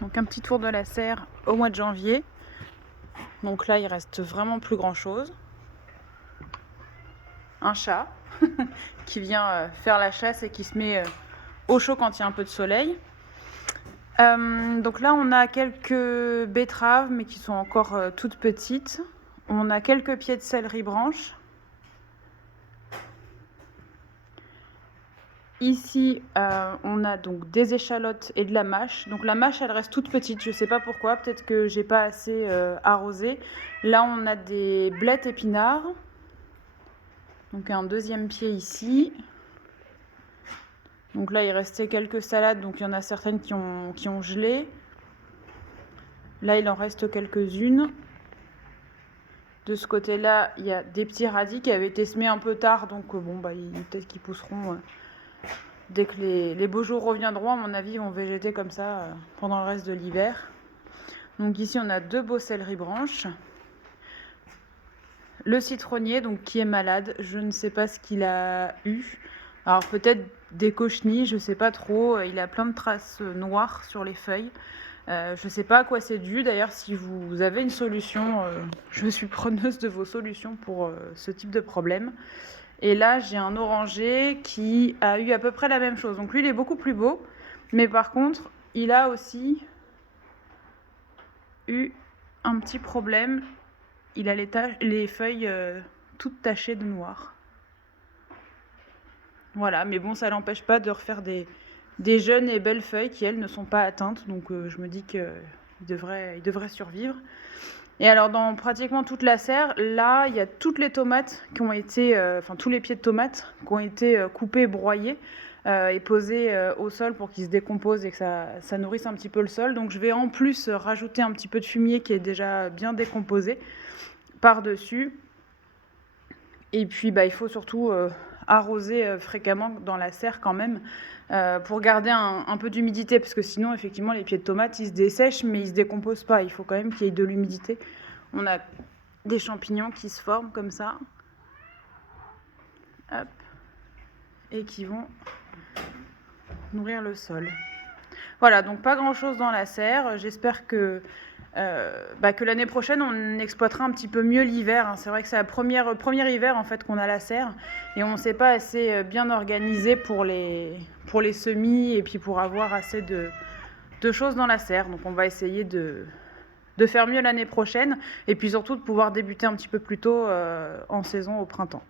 Donc un petit tour de la serre au mois de janvier. Donc là, il reste vraiment plus grand chose. Un chat qui vient faire la chasse et qui se met au chaud quand il y a un peu de soleil. Donc là, on a quelques betteraves, mais qui sont encore toutes petites. On a quelques pieds de céleri branche. Ici, on a donc des échalotes et de la mâche. Donc la mâche, elle reste toute petite. Je ne sais pas pourquoi. Peut-être que j'ai pas assez arrosé. Là, on a des blettes épinards. Donc un deuxième pied ici. Donc là, il restait quelques salades. Donc il y en a certaines qui ont gelé. Là, il en reste quelques-unes. De ce côté-là, il y a des petits radis qui avaient été semés un peu tard. Donc bon, peut-être qu'ils pousseront... Dès que les beaux jours reviendront, à mon avis, ils vont végéter comme ça pendant le reste de l'hiver. Donc ici, on a 2 beaux céleri branches. Le citronnier, donc, qui est malade, je ne sais pas ce qu'il a eu. Alors peut-être des cochenilles, je ne sais pas trop. Il a plein de traces noires sur les feuilles. Je ne sais pas à quoi c'est dû. D'ailleurs, si vous avez une solution, je suis preneuse de vos solutions pour ce type de problème. Et là, j'ai un oranger qui a eu à peu près la même chose. Donc lui, il est beaucoup plus beau. Mais par contre, il a aussi eu un petit problème. Il a les feuilles toutes tachées de noir. Voilà, mais bon, ça n'empêche pas de refaire des jeunes et belles feuilles qui, elles, ne sont pas atteintes. Donc je me dis qu'il devrait survivre. Et alors, dans pratiquement toute la serre, là, il y a toutes les tomates qui ont été... tous les pieds de tomates qui ont été coupés, broyés et posés au sol pour qu'ils se décomposent et que ça nourrisse un petit peu le sol. Donc, je vais en plus rajouter un petit peu de fumier qui est déjà bien décomposé par-dessus. Et puis, il faut surtout arroser fréquemment dans la serre quand même pour garder un peu d'humidité, parce que sinon, effectivement, les pieds de tomates, ils se dessèchent, mais ils ne se décomposent pas. Il faut quand même qu'il y ait de l'humidité. On a des champignons qui se forment comme ça. Hop. Et qui vont nourrir le sol. Voilà, donc pas grand-chose dans la serre. J'espère que l'année prochaine, on exploitera un petit peu mieux l'hiver. C'est vrai que c'est le premier hiver en fait, qu'on a la serre. Et on ne s'est pas assez bien organisé pour les semis et puis pour avoir assez de choses dans la serre. Donc on va essayer de faire mieux l'année prochaine. Et puis surtout de pouvoir débuter un petit peu plus tôt en saison au printemps.